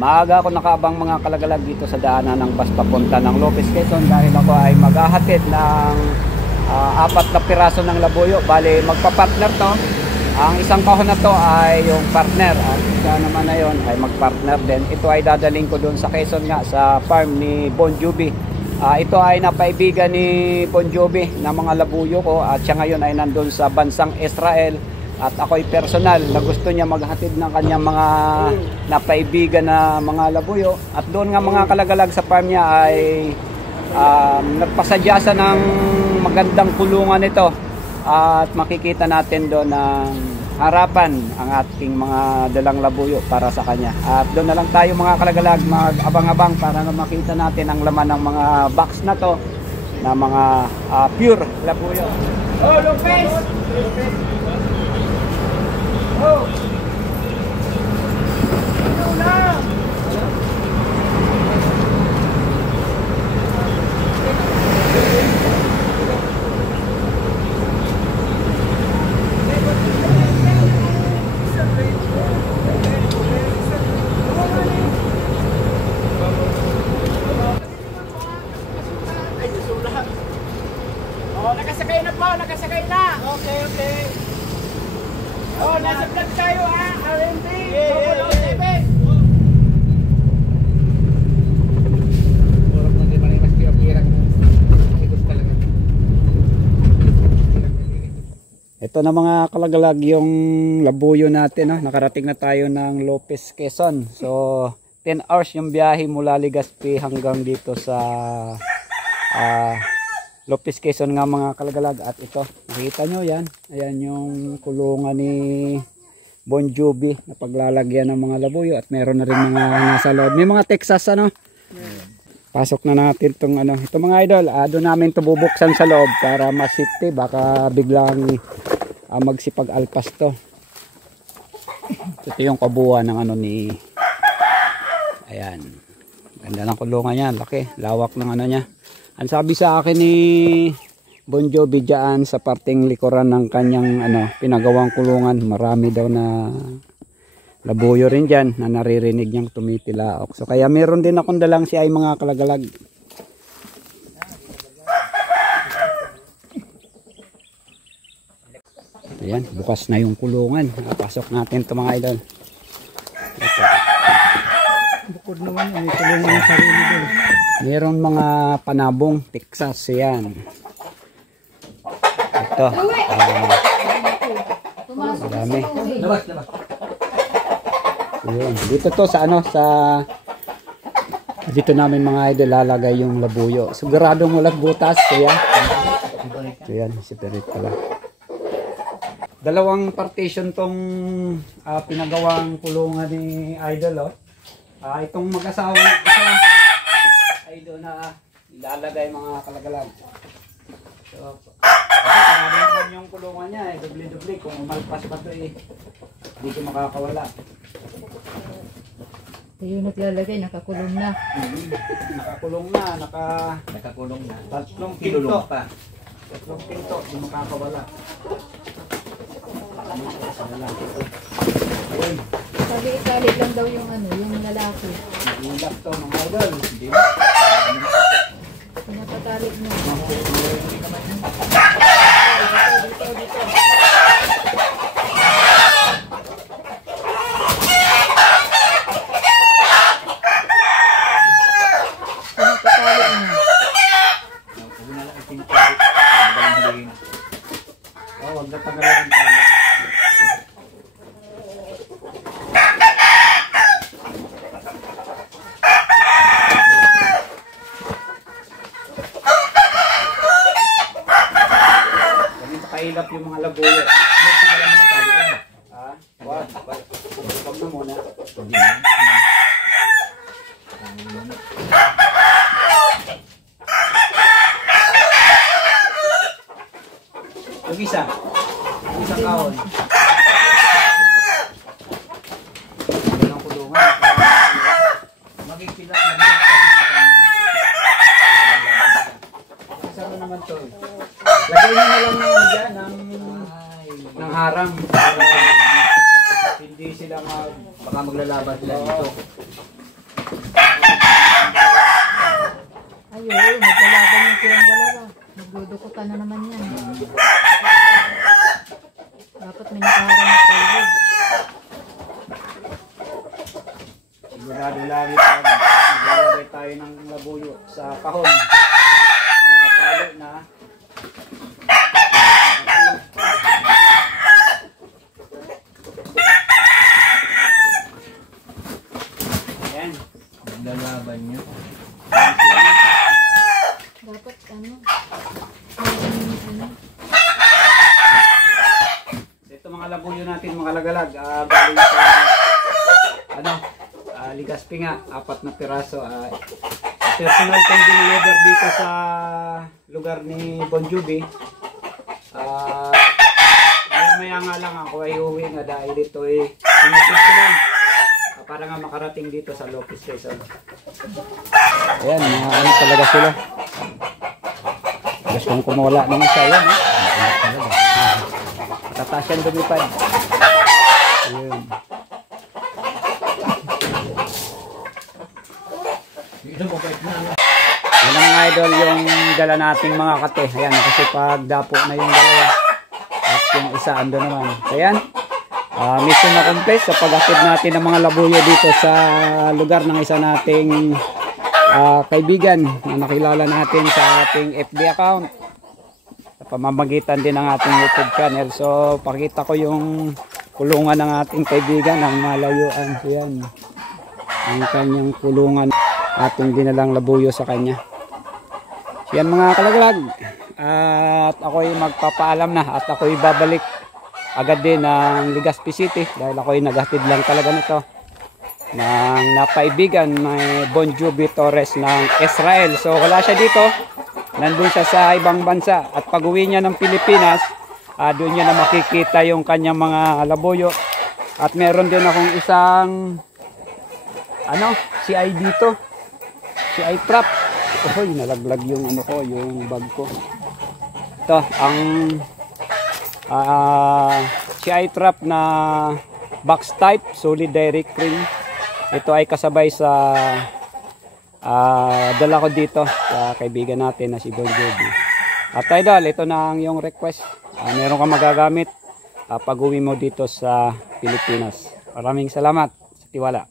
Maaga ako nakaabang mga kalagalag dito sa daanan ng bus papunta ng Lopez, Quezon dahil ako ay maghahatid ng 4 na piraso ng labuyo. Bali magpa-partner to. Ang isang kahon na to ay yung partner. At isa naman na yun ay mag-partner din. Ito ay dadaling ko doon sa Quezon nga sa farm ni Bon Jovi. Ito ay napaibigan ni Bon Jovi na mga labuyo ko at siya ngayon ay nandun sa bansang Israel. At ako'y personal na gusto niya maghatid ng kanyang mga napaibigan na mga labuyo. At doon nga mga kalagalag sa farm niya ay nagpasadyasa ng magandang kulungan ito. At makikita natin doon ng harapan ang ating mga dalang labuyo para sa kanya. At doon na lang tayo mga kalagalag mag-abang-abang para na makita natin ang laman ng mga box na to na mga pure labuyo. Oh, Lopez! Oh! Ano na? Oh, nakasakay na po, nakasakay na. Okay, okay. Oh, nasa vlog tayo ha, RMB. Ito na mga kalagalag yung labuyo natin, no? Nakarating na tayo ng Lopez, Quezon. So 10 hours yung biyahe mula Legazpi hanggang dito sa Lopez, Quezon nga mga kalagalag. At ito, nakita nyo yan. Ayan yung kulungan ni Bon Jovi na paglalagyan ng mga labuyo. At meron na rin mga nasa loob. May mga Texas ano. Pasok na natin itong ano. Ito mga idol, doon namin ito bubuksan sa loob para masipte. Baka biglang magsipag alpas to. Ito yung kabuuan ng ano ni... Ayan. Ganda ng kulungan niya. Laki. Lawak ng ano niya. Ang sabi sa akin ni Bon Jovi dyan sa parting likuran ng kanyang pinagawang kulungan, marami daw na labuyo rin dyan na naririnig niyang tumitilaok. So kaya meron din akong dalang siya ay mga kalagalag. Ayan, bukas na yung kulungan. Pasok natin ito mga idol. Ito. Bukod naman, may kulungan ng sarili doon. Meron mga panabong Texas yan. Ito. Marami. Ayun. Dito to sa dito namin mga idol lalagay yung labuyo. Siguradong walang butas. Kaya ito yan, separate pala. Dalawang partition tong pinagawang kulungan ni idol. Itong mag-asawa isa ay doon na ilalagay mga kalagalag. So, kasi yung kulungan niya dubli-dubli. Kung umalpas pa ito hindi ko makakawala. Yung naglalagay, nakakulong na. Nakakulong na, nakakulong na. 3 pinto pa. 3 pinto, hindi makakawala. Tali-tali lang daw yung yung lalaki. Nagulap to mga idol. Hindi ba? Pinapatali mo. Dito. Wag na tagalan ang tali. Kahilap yung mga labuyo. Wag na muna. Yung isang kahon. Yan ang kulungan. Magigpila na Saan naman to? Lagay nyo na lang naman dyan ng harang. Hindi sila baka maglalaban sila dito. Sigurado lagi pag maglalagay tayo ng labuyo sa kahon. Nakatalo na. Ayan. Lalaban nyo. Dapat ano? Ito mga labuyo natin mga lagalag. Galing sa Ligaspi nga, 4 na piraso. Personal kong deliver dito sa lugar ni Bon Jovi. Maya nga lang ako ay uwi nga dahil dito sinatid ko lang para nga makarating dito sa Lopez Quezon. Ayan, mga ano talaga sila. Gusto kong kumawala ng isa yan. Tataas yan lumipad. Ayun. Yan ang mga idol yung dala nating mga kate. Ayan, kasi pag dapo na yung dalawa at yung isa ando naman. Ayan, mission na complete sa pag-akit natin ng mga labuyo dito sa lugar ng isa nating kaibigan na nakilala natin sa ating FB account. Sa pamamagitan din ng ating YouTube channel. So, pakita ko yung kulungan ng ating kaibigan ng malayuan. Ayan, ang kanyang kulungan. Ating dinalang labuyo sa kanya. Yan mga kalaglag. At ako'y magpapaalam na at ako'y babalik agad din ng Legazpi City dahil ako'y naghatid lang talaga nito ng napaibigan may Bon Jovi Torres ng Israel. So wala siya dito. Nandun siya sa ibang bansa at pag uwi niya ng Pilipinas, doon niya na makikita yung kanyang mga labuyo. At meron din akong isang CI dito. Si iTrap. Oh, nalaglag yung ano ko, yung bag ko. Ito, ang si iTrap na box type, solid direct ring. Ito ay kasabay sa dala ko dito sa kaibigan natin na si Bon Jovi. At idol, ito na ang yung request. Meron kang magagamit pag uwi mo dito sa Pilipinas. Maraming salamat sa tiwala.